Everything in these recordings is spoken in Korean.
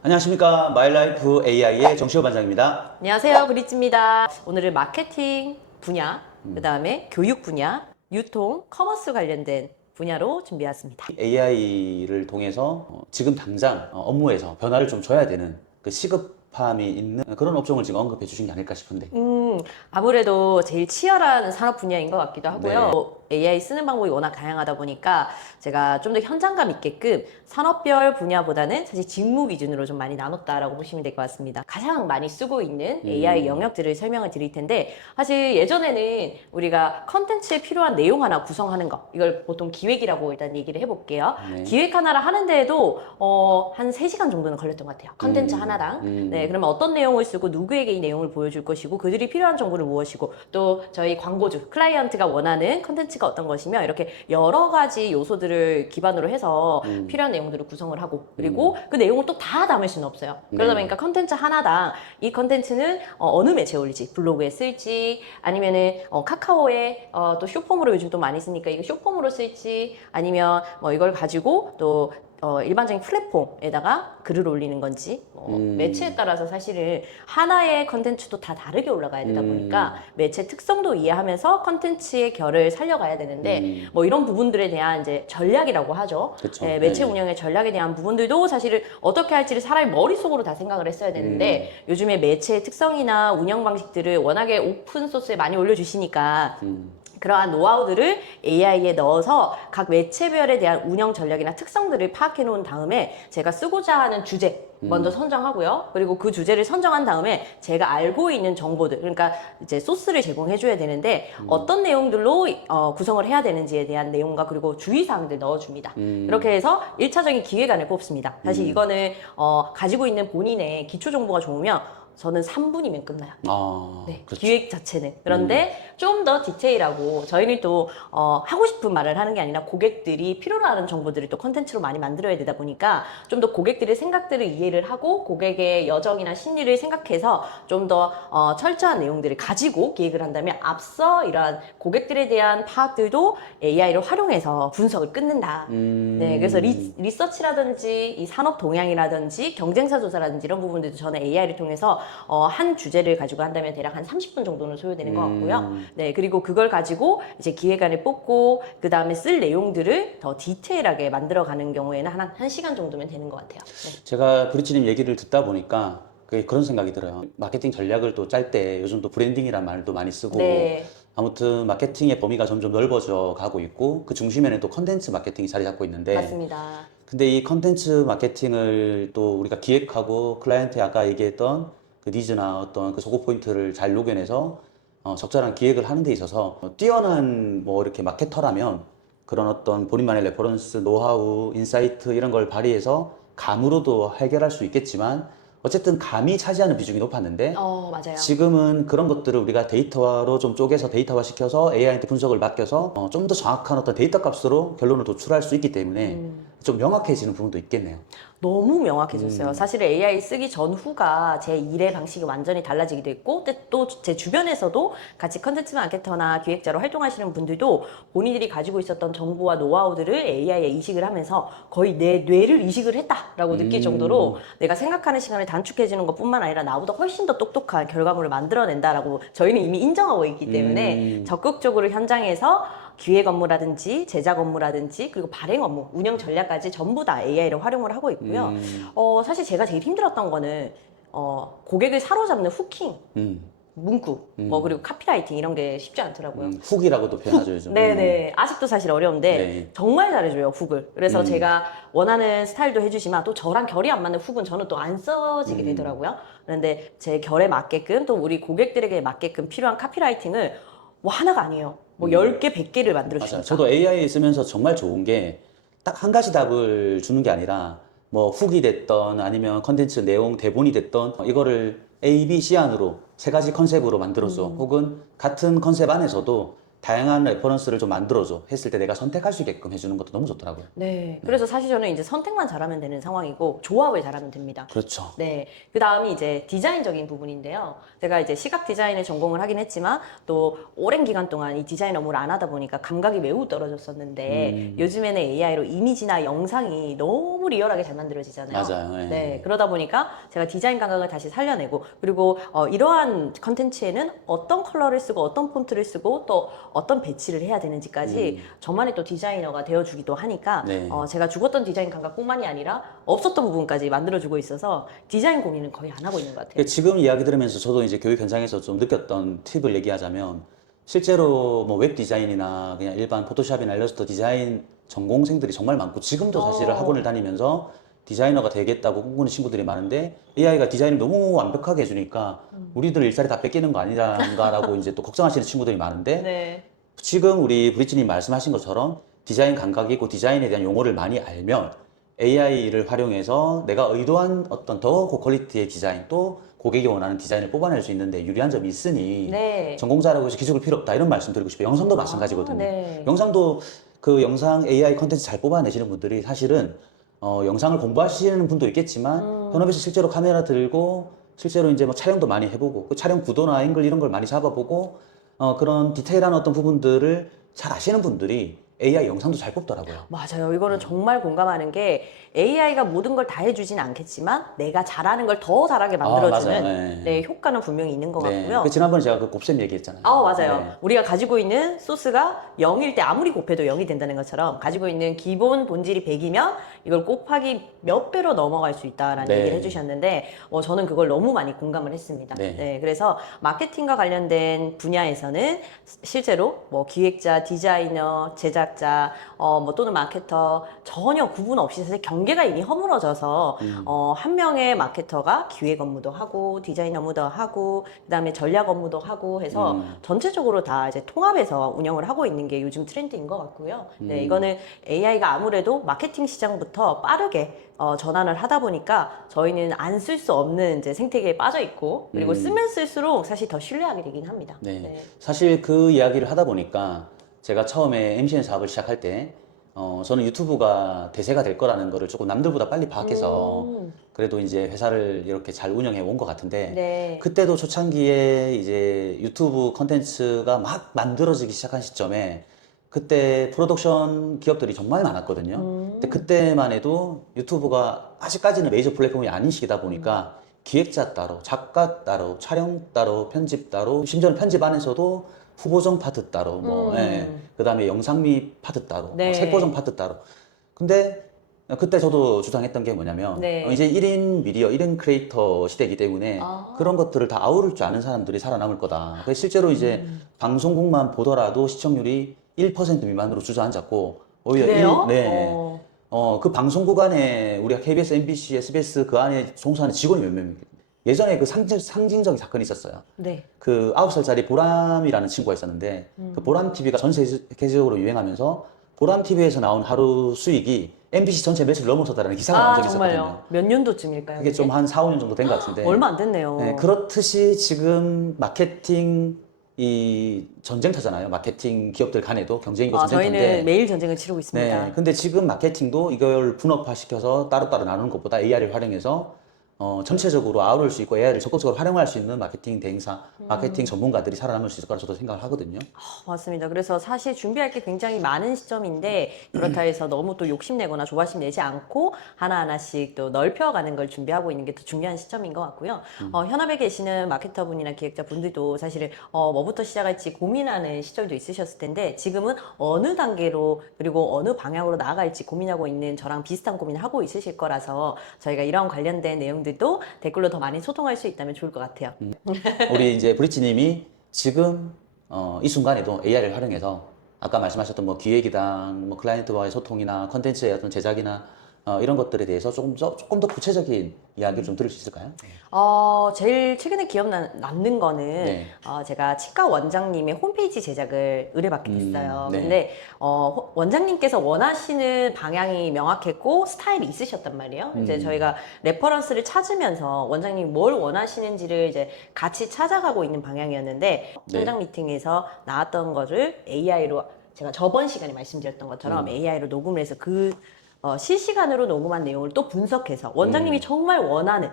안녕하십니까. 마일라이프 AI의 정시호 반장입니다. 안녕하세요, 브릿지입니다. 오늘은 마케팅 분야, 그 다음에 교육 분야, 유통, 커머스 관련된 분야로 준비했습니다. AI를 통해서 지금 당장 업무에서 변화를 좀 줘야 되는 그 시급함이 있는 그런 업종을 지금 언급해 주신 게 아닐까 싶은데. 아무래도 제일 치열한 산업 분야인 것 같기도 하고요. 네. AI 쓰는 방법이 워낙 다양하다 보니까 제가 좀 더 현장감 있게끔 산업별 분야보다는 사실 직무 기준으로 좀 많이 나눴다라고 보시면 될 것 같습니다. 가장 많이 쓰고 있는 AI 영역들을 설명을 드릴 텐데, 사실 예전에는 우리가 컨텐츠에 필요한 내용 하나 구성하는 거, 이걸 보통 기획이라고 일단 얘기를 해볼게요. 네. 기획 하나를 하는데도 한 3시간 정도는 걸렸던 것 같아요. 컨텐츠 하나당. 네, 그러면 어떤 내용을 쓰고 누구에게 이 내용을 보여줄 것이고 그들이 필요한 정보를 무엇이고 또 저희 광고주, 클라이언트가 원하는 컨텐츠가 어떤 것이며 이렇게 여러 가지 요소들을 기반으로 해서 필요한 내용들을 구성을 하고 그리고 그 내용을 또 다 담을 수는 없어요. 그러다 보니까 컨텐츠 하나당 이 컨텐츠는 어느 매체에 올리지, 블로그에 쓸지 아니면은 카카오에 또 쇼폼으로 요즘 또 많이 쓰니까 이거 쇼폼으로 쓸지 아니면 뭐 이걸 가지고 또 일반적인 플랫폼에다가 글을 올리는 건지 매체에 따라서 사실은 하나의 컨텐츠도 다 다르게 올라가야 되다 보니까 매체 특성도 이해하면서 컨텐츠의 결을 살려가야 되는데 뭐 이런 부분들에 대한 이제 전략이라고 하죠. 그쵸. 예, 매체 네. 운영의 전략에 대한 부분들도 사실은 어떻게 할지를 사람이 머릿속으로 다 생각을 했어야 되는데 요즘에 매체의 특성이나 운영 방식들을 워낙에 오픈 소스에 많이 올려주시니까 그러한 노하우들을 AI에 넣어서 각 매체별에 대한 운영 전략이나 특성들을 파악해 놓은 다음에 제가 쓰고자 하는 주제 먼저 선정하고요. 그리고 그 주제를 선정한 다음에 제가 알고 있는 정보들, 그러니까 이제 소스를 제공해 줘야 되는데 어떤 내용들로 구성을 해야 되는지에 대한 내용과 그리고 주의사항들 넣어줍니다. 이렇게 해서 1차적인 기획안을 뽑습니다. 사실 이거는 가지고 있는 본인의 기초 정보가 좋으면 저는 3분이면 끝나요. 네, 그렇죠. 기획 자체는. 그런데 좀 더 디테일하고 저희는 또 하고 싶은 말을 하는 게 아니라 고객들이 필요로 하는 정보들을 또 컨텐츠로 많이 만들어야 되다 보니까 좀 더 고객들의 생각들을 이해를 하고 고객의 여정이나 심리를 생각해서 좀 더 철저한 내용들을 가지고 기획을 한다면 앞서 이러한 고객들에 대한 파악들도 AI를 활용해서 분석을 끊는다. 네, 그래서 리서치라든지 이 산업 동향이라든지 경쟁사 조사라든지 이런 부분들도 저는 AI를 통해서 한 주제를 가지고 한다면 대략 한 30분 정도는 소요되는 것 같고요. 네, 그리고 그걸 가지고 이제 기획안을 뽑고 그 다음에 쓸 내용들을 더 디테일하게 만들어가는 경우에는 한 1시간 정도면 되는 것 같아요. 네. 제가 브리치님 얘기를 듣다 보니까 그런 생각이 들어요. 마케팅 전략을 또 짤 때 요즘 또 브랜딩이란 말도 많이 쓰고 네. 아무튼 마케팅의 범위가 점점 넓어져 가고 있고 그 중심에는 또 컨텐츠 마케팅이 자리 잡고 있는데 맞습니다. 근데 이 컨텐츠 마케팅을 또 우리가 기획하고 클라이언트에 아까 얘기했던 그 니즈나 어떤 그 소구 포인트를 잘 녹여내서 적절한 기획을 하는 데 있어서 뛰어난 뭐 이렇게 마케터라면 그런 어떤 본인만의 레퍼런스, 노하우, 인사이트 이런 걸 발휘해서 감으로도 해결할 수 있겠지만 어쨌든 감이 차지하는 비중이 높았는데 맞아요. 지금은 그런 것들을 우리가 데이터로 좀 쪼개서 데이터화 시켜서 AI한테 분석을 맡겨서 좀 더 정확한 어떤 데이터 값으로 결론을 도출할 수 있기 때문에 좀 명확해지는 부분도 있겠네요. 너무 명확해졌어요. 사실 AI 쓰기 전후가 제 일의 방식이 완전히 달라지기도 했고, 또 제 주변에서도 같이 컨텐츠 마케터나 기획자로 활동하시는 분들도 본인들이 가지고 있었던 정보와 노하우들을 AI에 이식을 하면서 거의 내 뇌를 이식을 했다라고 느낄 정도로 내가 생각하는 시간을 단축해주는 것뿐만 아니라 나보다 훨씬 더 똑똑한 결과물을 만들어낸다라고 저희는 이미 인정하고 있기 때문에 적극적으로 현장에서 기획 업무라든지 제작 업무라든지 그리고 발행 업무, 운영 전략까지 전부 다 AI를 활용을 하고 있고요. 사실 제가 제일 힘들었던 거는 고객을 사로잡는 후킹, 문구, 뭐 그리고 카피라이팅 이런 게 쉽지 않더라고요. 훅이라고도 표현하죠, 요즘. 네네. 아직도 사실 어려운데 네. 정말 잘해줘요, 훅을. 그래서 제가 원하는 스타일도 해주지만 또 저랑 결이 안 맞는 훅은 저는 또 안 써지게 되더라고요. 그런데 제 결에 맞게끔 또 우리 고객들에게 맞게끔 필요한 카피라이팅을 뭐 하나가 아니에요. 뭐 10개, 100개를 맞아요. 만들어주니까. 저도 AI 쓰면서 정말 좋은 게 딱 한 가지 답을 주는 게 아니라 뭐 훅이 됐던 아니면 컨텐츠 내용 대본이 됐던 이거를 A, B, C 안으로 세 가지 컨셉으로 만들어줘. 혹은 같은 컨셉 안에서도 다양한 레퍼런스를 좀 만들어줘. 했을 때 내가 선택할 수 있게끔 해주는 것도 너무 좋더라고요. 네. 그래서 사실 저는 이제 선택만 잘하면 되는 상황이고 조합을 잘하면 됩니다. 그렇죠. 네. 그 다음이 이제 디자인적인 부분인데요. 제가 이제 시각 디자인을 전공을 하긴 했지만 또 오랜 기간 동안 이 디자인 업무를 안 하다 보니까 감각이 매우 떨어졌었는데 요즘에는 AI로 이미지나 영상이 너무 너무 리얼하게 잘 만들어지잖아요. 맞아요. 네. 네, 그러다 보니까 제가 디자인 감각을 다시 살려내고, 그리고 이러한 컨텐츠에는 어떤 컬러를 쓰고 어떤 폰트를 쓰고 또 어떤 배치를 해야 되는지까지 저만의 또 디자이너가 되어주기도 하니까 네. 제가 죽었던 디자인 감각뿐만이 아니라 없었던 부분까지 만들어주고 있어서 디자인 고민은 거의 안 하고 있는 것 같아요. 지금 이야기 들으면서 저도 이제 교육 현장에서 좀 느꼈던 팁을 얘기하자면, 실제로 뭐 웹 디자인이나 그냥 일반 포토샵이나 일러스트 디자인 전공생들이 정말 많고, 지금도 사실은 학원을 다니면서 디자이너가 되겠다고 꿈꾸는 친구들이 많은데, AI가 디자인을 너무 완벽하게 해주니까 우리들 일자리 다 뺏기는 거 아니란가라고 이제 또 걱정하시는 친구들이 많은데, 네. 지금 우리 브리츠님 말씀하신 것처럼 디자인 감각이 있고 디자인에 대한 용어를 많이 알면 AI를 활용해서 내가 의도한 어떤 더 고퀄리티의 디자인, 또 고객이 원하는 디자인을 뽑아낼 수 있는데 유리한 점이 있으니 네. 전공자라고 해서 기술을 필요 없다, 이런 말씀 드리고 싶어요. 영상도 마찬가지거든요. 네. 영상도 그 영상 AI 컨텐츠 잘 뽑아내시는 분들이 사실은 영상을 공부하시는 분도 있겠지만 현업에서 실제로 카메라 들고 실제로 이제 뭐 촬영도 많이 해보고 그 촬영 구도나 앵글 이런 걸 많이 잡아보고 그런 디테일한 어떤 부분들을 잘 아시는 분들이 AI 영상도 잘 뽑더라고요. 맞아요. 이거는 정말 공감하는 게 AI가 모든 걸 다 해주진 않겠지만 내가 잘하는 걸 더 잘하게 만들어주는 맞아요. 네. 네, 효과는 분명히 있는 것 같고요. 그 지난번에 제가 그 곱셈 얘기했잖아요. 맞아요. 네. 우리가 가지고 있는 소스가 0일 때 아무리 곱해도 0이 된다는 것처럼 가지고 있는 기본 본질이 100이면 이걸 곱하기 몇 배로 넘어갈 수 있다라는 네. 얘기를 해주셨는데 저는 그걸 너무 많이 공감을 했습니다. 네. 그래서 마케팅과 관련된 분야에서는 실제로 뭐 기획자, 디자이너, 제작자, 뭐 또는 마케터 전혀 구분 없이 사실 경계가 이미 허물어져서 한 명의 마케터가 기획 업무도 하고 디자인 업무도 하고 그다음에 전략 업무도 하고 해서 전체적으로 다 이제 통합해서 운영을 하고 있는 게 요즘 트렌드인 것 같고요. 네, 이거는 AI가 아무래도 마케팅 시장부터 빠르게 전환을 하다 보니까 저희는 안 쓸 수 없는 이제 생태계에 빠져 있고 그리고 쓰면 쓸수록 사실 더 신뢰하게 되긴 합니다. 네. 사실 그 이야기를 하다 보니까 제가 처음에 MCN 사업을 시작할 때 저는 유튜브가 대세가 될 거라는 거를 조금 남들보다 빨리 파악해서 그래도 이제 회사를 이렇게 잘 운영해 온 것 같은데, 네. 그때도 초창기에 이제 유튜브 컨텐츠가 막 만들어지기 시작한 시점에 그때 프로덕션 기업들이 정말 많았거든요. 근데 그때만 해도 유튜브가 아직까지는 메이저 플랫폼이 아닌 시기다 보니까 기획자 따로, 작가 따로, 촬영 따로, 편집 따로, 심지어는 편집 안에서도 후보정 파트 따로, 그 다음에 영상미 파트 따로, 네. 색보정 파트 따로. 근데 그때 저도 주장했던 게 뭐냐면 네. 이제 1인 미디어, 1인 크리에이터 시대이기 때문에 그런 것들을 다 아우를 줄 아는 사람들이 살아남을 거다. 그래서 실제로 이제 방송국만 보더라도 시청률이 1% 미만으로 주저앉았고, 오히려 그래요? 네. 그 방송국 안에 우리가 KBS, MBC, SBS 그 안에 종사하는 직원이 몇 명입니까? 예전에 그 상징적인 사건이 있었어요. 네. 그 9살짜리 보람이라는 친구가 있었는데 그 보람 TV가 전 세계적으로 유행하면서 보람 TV에서 나온 하루 수익이 MBC 전체 매출 넘어섰다는 기사가 나온 적이 있었거든요. 정말요? 몇 년도쯤일까요? 그게 좀 한 4, 5년 정도 된 것 같은데. 얼마 안 됐네요. 네, 그렇듯이 지금 마케팅 이 전쟁터잖아요. 마케팅 기업들 간에도 경쟁이고 전쟁터인데. 저희는 매일 전쟁을 치르고 있습니다. 네, 근데 지금 마케팅도 이걸 분업화시켜서 따로따로 나누는 것보다 AI를 활용해서 전체적으로 아우를 수 있고 AI를 적극적으로 활용할 수 있는 마케팅 대행사, 마케팅 전문가들이 살아남을 수 있을 거라 저도 생각을 하거든요. 맞습니다. 그래서 사실 준비할 게 굉장히 많은 시점인데 그렇다 해서 너무 또 욕심내거나 조바심 내지 않고 하나하나씩 또 넓혀가는 걸 준비하고 있는 게 더 중요한 시점인 것 같고요. 현업에 계시는 마케터분이나 기획자분들도 사실은 뭐부터 시작할지 고민하는 시절도 있으셨을 텐데 지금은 어느 단계로 그리고 어느 방향으로 나아갈지 고민하고 있는 저랑 비슷한 고민을 하고 있으실 거라서 저희가 이런 관련된 내용들도 댓글로 더 많이 소통할 수 있다면 좋을 것 같아요. 우리 이제 브리치님이 지금 이 순간에도 AI를 활용해서 아까 말씀하셨던 뭐 기획이랑 뭐 클라이언트와의 소통이나 컨텐츠의 어떤 제작이나 이런 것들에 대해서 조금 더 구체적인 이야기를 좀 들을 수 있을까요? 제일 최근에 기억 남는 거는 네. 제가 치과 원장님의 홈페이지 제작을 의뢰받게 됐어요. 네. 근데 원장님께서 원하시는 방향이 명확했고 스타일이 있으셨단 말이에요. 이제 저희가 레퍼런스를 찾으면서 원장님이 뭘 원하시는지를 이제 같이 찾아가고 있는 방향이었는데 네. 현장 미팅에서 나왔던 거를 AI로 제가 저번 시간에 말씀드렸던 것처럼 AI로 녹음을 해서 실시간으로 녹음한 내용을 또 분석해서 원장님이 정말 원하는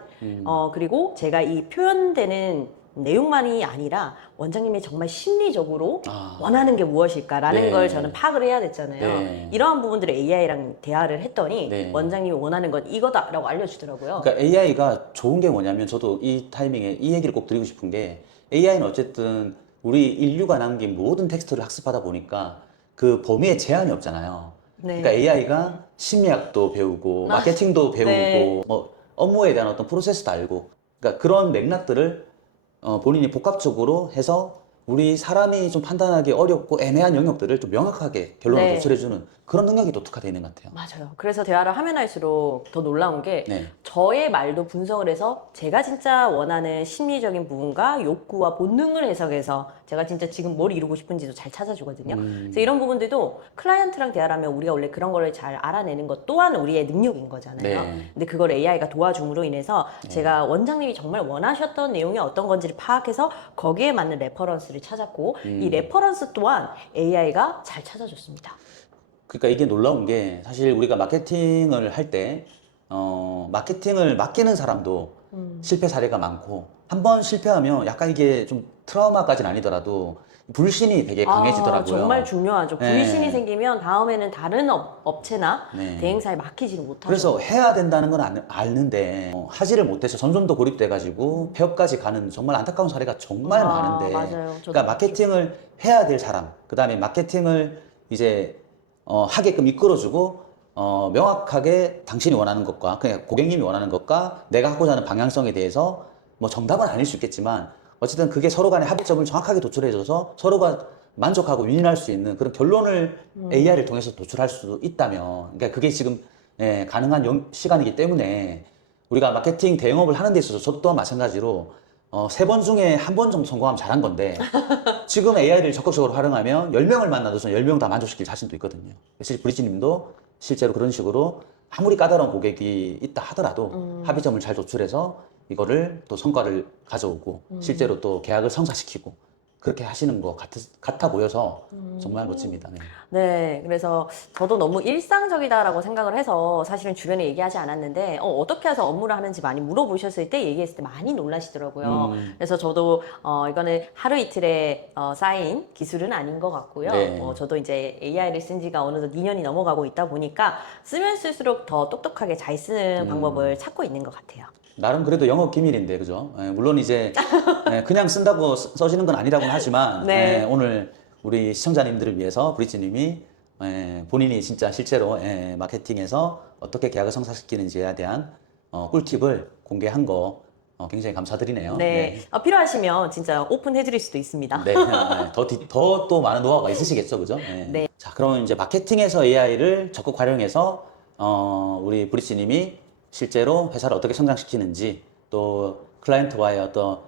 그리고 제가 이 표현되는 내용만이 아니라 원장님이 정말 심리적으로 아. 원하는 게 무엇일까라는 네. 걸 저는 파악을 해야 됐잖아요. 네. 이러한 부분들을 AI랑 대화를 했더니 네. 원장님이 원하는 건 이거다라고 알려주더라고요. 그러니까 AI가 좋은 게 뭐냐면 저도 이 타이밍에 이 얘기를 꼭 드리고 싶은 게 AI는 어쨌든 우리 인류가 남긴 모든 텍스트를 학습하다 보니까 그 범위에 제한이 없잖아요. 네. 그러니까 AI가 심리학도 배우고 마케팅도 배우고 네. 뭐 업무에 대한 어떤 프로세스도 알고 그러니까 그런 맥락들을 본인이 복합적으로 해서 우리 사람이 좀 판단하기 어렵고 애매한 영역들을 좀 명확하게 결론을 네. 도출해주는 그런 능력이 또 특화되어 있는 것 같아요. 맞아요. 그래서 대화를 하면 할수록 더 놀라운 게 네. 저의 말도 분석을 해서 제가 진짜 원하는 심리적인 부분과 욕구와 본능을 해석해서 제가 진짜 지금 뭘 이루고 싶은지도 잘 찾아주거든요. 그래서 이런 부분들도 클라이언트랑 대화를 하면 우리가 원래 그런 거를 잘 알아내는 것 또한 우리의 능력인 거잖아요. 네. 근데 그걸 AI가 도와줌으로 인해서 제가 원장님이 정말 원하셨던 내용이 어떤 건지를 파악해서 거기에 맞는 레퍼런스를 찾았고 이 레퍼런스 또한 AI가 잘 찾아줬습니다. 그러니까 이게 놀라운 게 사실 우리가 마케팅을 할 때 마케팅을 맡기는 사람도 실패 사례가 많고 한 번 실패하면 약간 이게 좀 트라우마까지는 아니더라도 불신이 되게 강해지더라고요. 정말 중요하죠. 네. 불신이 생기면 다음에는 다른 업체나 네. 대행사에 맡기지를 못하죠. 그래서 해야 된다는 건 아는데 하지를 못해서 점점 더 고립돼가지고 폐업까지 가는 정말 안타까운 사례가 정말 많은데 맞아요. 저도 그러니까 마케팅을 해야 될 사람 그 다음에 마케팅을 이제 하게끔 이끌어주고 명확하게 당신이 원하는 것과 그냥 고객님이 원하는 것과 내가 하고자 하는 방향성에 대해서 뭐 정답은 아닐 수 있겠지만 어쨌든 그게 서로 간의 합의점을 정확하게 도출해줘서 서로가 만족하고 윈윈할 수 있는 그런 결론을 AI를 통해서 도출할 수 있다면 그러니까 그게 지금 가능한 시간이기 때문에 우리가 마케팅 대응업을 하는 데 있어서 저 또한 마찬가지로 3번 중에 1번 정도 성공하면 잘한 건데 지금 AI를 적극적으로 활용하면 10명을 만나도 저는 10명 다 만족시킬 자신도 있거든요. 사실 브리지님도 실제로 그런 식으로 아무리 까다로운 고객이 있다 하더라도 합의점을 잘 도출해서 이거를 또 성과를 가져오고 실제로 또 계약을 성사시키고 그렇게 하시는 것 같아 보여서 정말 멋집니다. 네. 네, 그래서 저도 너무 일상적이다라고 생각을 해서 사실은 주변에 얘기하지 않았는데 어떻게 해서 업무를 하는지 많이 물어보셨을 때 얘기했을 때 많이 놀라시더라고요. 그래서 저도 이거는 하루 이틀에 쌓인 기술은 아닌 것 같고요. 네. 저도 이제 AI를 쓴 지가 어느덧 2년이 넘어가고 있다 보니까 쓰면 쓸수록 더 똑똑하게 잘 쓰는 방법을 찾고 있는 것 같아요. 나름 그래도 영업 기밀인데 그죠? 물론 이제 그냥 쓴다고 써지는 건 아니라고는 하지만 네. 오늘 우리 시청자님들을 위해서 브리지님이 본인이 진짜 실제로 마케팅에서 어떻게 계약을 성사시키는지에 대한 꿀팁을 공개한 거 굉장히 감사드리네요. 네, 필요하시면 진짜 오픈해드릴 수도 있습니다. 네. 더 또 많은 노하우가 있으시겠죠, 그죠? 네. 자, 그럼 이제 마케팅에서 AI를 적극 활용해서 우리 브리지님이 실제로 회사를 어떻게 성장시키는지 또 클라이언트와의 어떤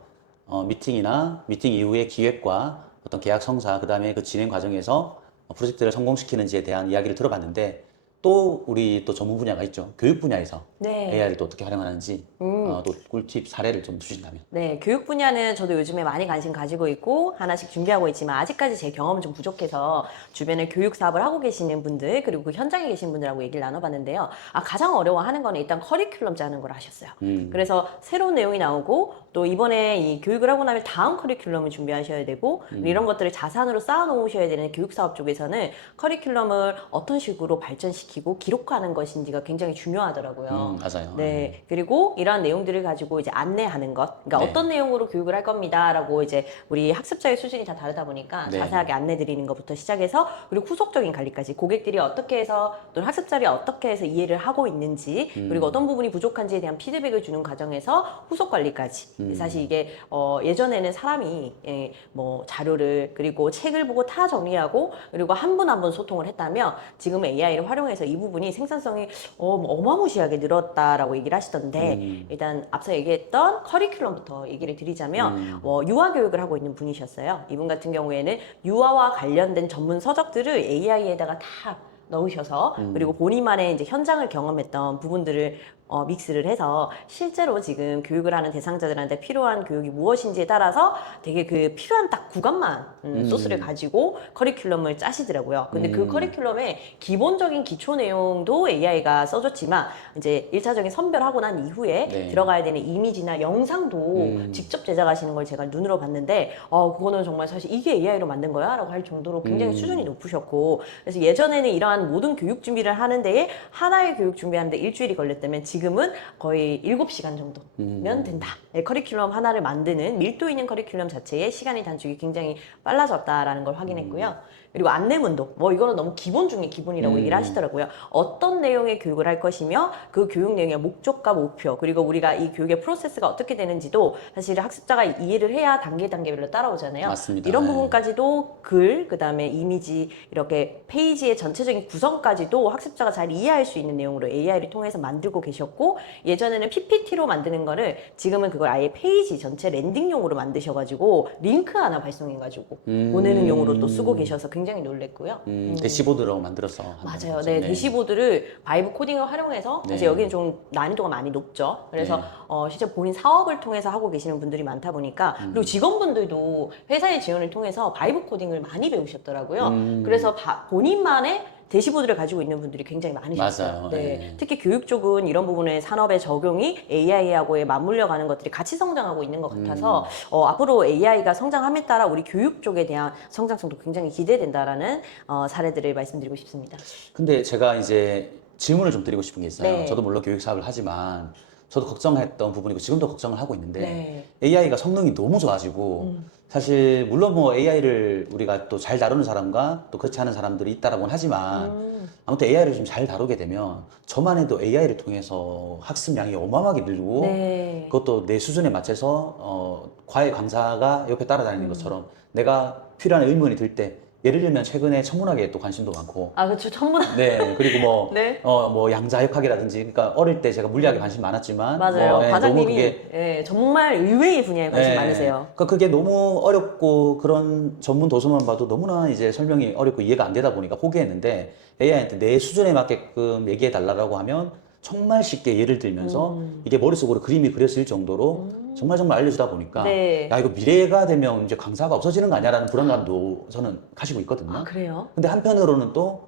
미팅이나 미팅 이후의 기획과 어떤 계약 성사 그다음에 그 진행 과정에서 프로젝트를 성공시키는지에 대한 이야기를 들어봤는데 또 우리 또 전문 분야가 있죠. 교육 분야에서 네. AI를 또 어떻게 활용하는지 또 꿀팁 사례를 좀 주신다면. 네, 교육 분야는 저도 요즘에 많이 관심 가지고 있고 하나씩 준비하고 있지만 아직까지 제 경험은 좀 부족해서 주변에 교육 사업을 하고 계시는 분들 그리고 그 현장에 계신 분들하고 얘기를 나눠봤는데요. 가장 어려워하는 거는 일단 커리큘럼 짜는 걸 하셨어요. 그래서 새로운 내용이 나오고 또 이번에 이 교육을 하고 나면 다음 커리큘럼을 준비하셔야 되고 이런 것들을 자산으로 쌓아놓으셔야 되는 교육 사업 쪽에서는 커리큘럼을 어떤 식으로 발전시키고 기록하는 것인지가 굉장히 중요하더라고요. 맞아요. 네, 그리고 이러한 내용들을 가지고 이제 안내하는 것, 그러니까 네. 어떤 내용으로 교육을 할 겁니다라고 이제 우리 학습자의 수준이 다 다르다 보니까 네. 자세하게 안내드리는 것부터 시작해서 그리고 후속적인 관리까지 고객들이 어떻게 해서 또는 학습자들이 어떻게 해서 이해를 하고 있는지 그리고 어떤 부분이 부족한지에 대한 피드백을 주는 과정에서 후속 관리까지 사실 이게 예전에는 사람이 뭐 자료를 그리고 책을 보고 다 정리하고 그리고 한 분 한 분 소통을 했다면 지금 AI를 활용해서 이 부분이 생산성이 어마무시하게 늘었다라고 얘기를 하시던데 일단 앞서 얘기했던 커리큘럼부터 얘기를 드리자면 유아 교육을 하고 있는 분이셨어요. 이분 같은 경우에는 유아와 관련된 전문 서적들을 AI에다가 다 넣으셔서 그리고 본인만의 이제 현장을 경험했던 부분들을 믹스를 해서 실제로 지금 교육을 하는 대상자들한테 필요한 교육이 무엇인지에 따라서 되게 그 필요한 딱 구간만 소스를 가지고 커리큘럼을 짜시더라고요. 근데 그 커리큘럼의 기본적인 기초 내용도 AI가 써줬지만 이제 1차적인 선별하고 난 이후에 네. 들어가야 되는 이미지나 영상도 직접 제작하시는 걸 제가 눈으로 봤는데 그거는 정말 사실 이게 AI로 만든 거야? 라고 할 정도로 굉장히 수준이 높으셨고 그래서 예전에는 이러한 모든 교육 준비를 하는 데에 하나의 교육 준비하는데 일주일이 걸렸다면 지금은 거의 7시간 정도면 된다. 네, 커리큘럼 하나를 만드는 밀도 있는 커리큘럼 자체의 시간이 단축이 굉장히 빨라졌다라는 걸 확인했고요. 그리고 안내문도 뭐 이거는 너무 기본 중에 기본이라고 얘기를 하시더라고요. 어떤 내용의 교육을 할 것이며 그 교육 내용의 목적과 목표 그리고 우리가 이 교육의 프로세스가 어떻게 되는지도 사실 학습자가 이해를 해야 단계별로 따라오잖아요. 맞습니다. 이런 네. 부분까지도 글, 그다음에 이미지 이렇게 페이지의 전체적인 구성까지도 학습자가 잘 이해할 수 있는 내용으로 AI를 통해서 만들고 계셨고 예전에는 PPT로 만드는 거를 지금은 그걸 아예 페이지 전체 랜딩용으로 만드셔가지고 링크 하나 발송해가지고 보내는 용으로 또 쓰고 계셔서 굉장히 놀랬고요. 대시보드로 만들어서 하는 맞아요. 거죠. 네, 대시보드를 바이브 코딩을 활용해서 네. 사실 여기는 좀 난이도가 많이 높죠. 그래서 네. 실제 본인 사업을 통해서 하고 계시는 분들이 많다 보니까 그리고 직원분들도 회사의 지원을 통해서 바이브 코딩을 많이 배우셨더라고요. 그래서 본인만의 대시보드를 가지고 있는 분들이 굉장히 많으셨어요. 맞아요. 네. 네. 특히 교육 쪽은 이런 부분의 산업의 적용이 AI하고의 맞물려 가는 것들이 같이 성장하고 있는 것 같아서 앞으로 AI가 성장함에 따라 우리 교육 쪽에 대한 성장성도 굉장히 기대된다라는 사례들을 말씀드리고 싶습니다. 근데 제가 이제 질문을 좀 드리고 싶은 게 있어요. 네. 저도 물론 교육 사업을 하지만 저도 걱정했던 부분이고 지금도 걱정을 하고 있는데 네. AI가 성능이 너무 좋아지고 사실 물론 뭐 AI를 우리가 또 잘 다루는 사람과 또 그렇지 않은 사람들이 있다라고는 하지만 아무튼 AI를 좀 잘 다루게 되면 저만 해도 AI를 통해서 학습량이 어마어마하게 늘고 네. 그것도 내 수준에 맞춰서 과외 강사가 옆에 따라다니는 것처럼 내가 필요한 의문이 들 때 예를 들면 최근에 천문학에 또 관심도 많고 그렇죠. 천문학. 네 그리고 뭐 네. 뭐 양자역학이라든지 그러니까 어릴 때 제가 물리학에 관심 많았지만 맞아요. 뭐, 너무 과장님이 그게 정말 의외의 분야에 관심 많으세요. 그러니까 그게 너무 어렵고 그런 전문 도서만 봐도 너무나 이제 설명이 어렵고 이해가 안 되다 보니까 포기했는데 AI한테 내 수준에 맞게끔 얘기해 달라고 하면 정말 쉽게 예를 들면서 이게 머릿속으로 그림이 그려질 정도로 정말 알려주다 보니까 네. 야 이거 미래가 되면 이제 강사가 없어지는 거 아니야라는 불안감도 저는 가지고 있거든요. 그래요? 근데 한편으로는 또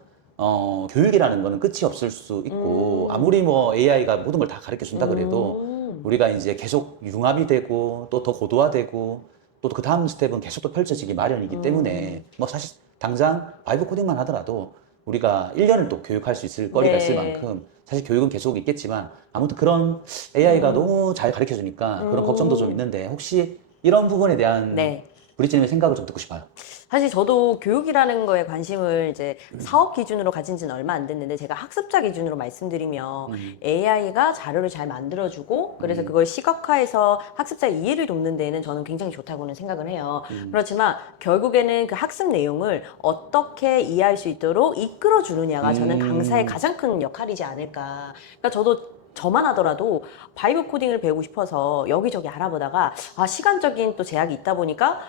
교육이라는 거는 끝이 없을 수 있고 아무리 뭐 AI가 모든 걸 다 가르쳐 준다 그래도 우리가 이제 계속 융합이 되고 또 더 고도화되고 또 그 다음 스텝은 계속 또 펼쳐지기 마련이기 때문에 뭐 사실 당장 바이브 코딩만 하더라도 우리가 1년을 또 교육할 수 있을 거리가 있을 만큼 사실 교육은 계속 있겠지만 아무튼 그런 AI가 너무 잘 가르쳐 주니까 그런 걱정도 좀 있는데 혹시 이런 부분에 대한 네. 브리지님의 생각을 좀 듣고 싶어요. 사실 저도 교육이라는 거에 관심을 이제 사업 기준으로 가진 지는 얼마 안 됐는데 제가 학습자 기준으로 말씀드리면 AI가 자료를 잘 만들어주고 그래서 그걸 시각화해서 학습자의 이해를 돕는 데에는 저는 굉장히 좋다고는 생각을 해요. 그렇지만 결국에는 그 학습 내용을 어떻게 이해할 수 있도록 이끌어 주느냐가 저는 강사의 가장 큰 역할이지 않을까. 그러니까 저만 하더라도 바이브 코딩을 배우고 싶어서 여기저기 알아보다가 시간적인 또 제약이 있다 보니까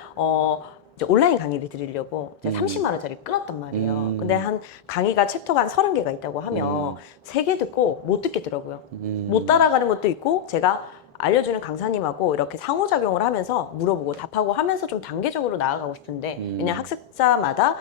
이제 온라인 강의를 드리려고 제가 30만 원짜리 끊었단 말이에요. 근데 한 강의가 챕터가 한 30개가 있다고 하면 3개 듣고 못 듣겠더라고요. 못 따라가는 것도 있고 제가 알려주는 강사님하고 이렇게 상호작용을 하면서 물어보고 답하고 하면서 좀 단계적으로 나아가고 싶은데 그냥 학습자마다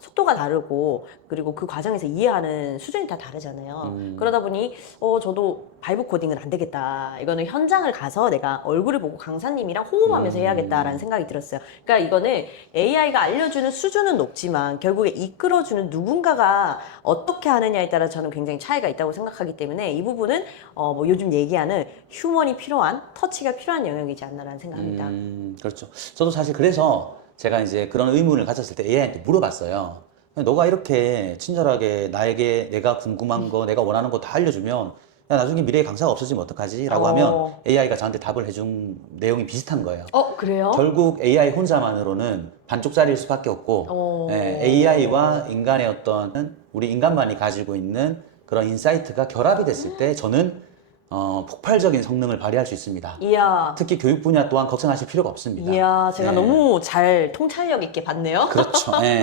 속도가 다르고 그리고 그 과정에서 이해하는 수준이 다 다르잖아요. 그러다 보니 저도 바이브 코딩은 안 되겠다. 이거는 현장을 가서 내가 얼굴을 보고 강사님이랑 호흡하면서 해야겠다라는 생각이 들었어요. 그러니까 이거는 AI가 알려주는 수준은 높지만 결국에 이끌어주는 누군가가 어떻게 하느냐에 따라 저는 굉장히 차이가 있다고 생각하기 때문에 이 부분은 뭐 요즘 얘기하는 휴먼이 필요한 터치가 필요한 영역이지 않나라는 생각합니다. 그렇죠. 저도 사실 그래서 제가 이제 그런 의문을 가졌을 때 AI한테 물어봤어요. 너가 이렇게 친절하게 나에게 내가 궁금한 거, 내가 원하는 거 다 알려주면 야, 나중에 미래에 강사가 없어지면 어떡하지? 라고 하면 AI가 저한테 답을 해준 내용이 비슷한 거예요. 그래요? 결국 AI 혼자만으로는 반쪽짜리일 수밖에 없고 AI와 인간의 어떤 우리 인간만이 가지고 있는 그런 인사이트가 결합이 됐을 때 저는 폭발적인 성능을 발휘할 수 있습니다. 이야. 특히 교육 분야 또한 걱정하실 필요가 없습니다. 이야, 제가 네. 너무 잘 통찰력 있게 봤네요. 그렇죠. 네.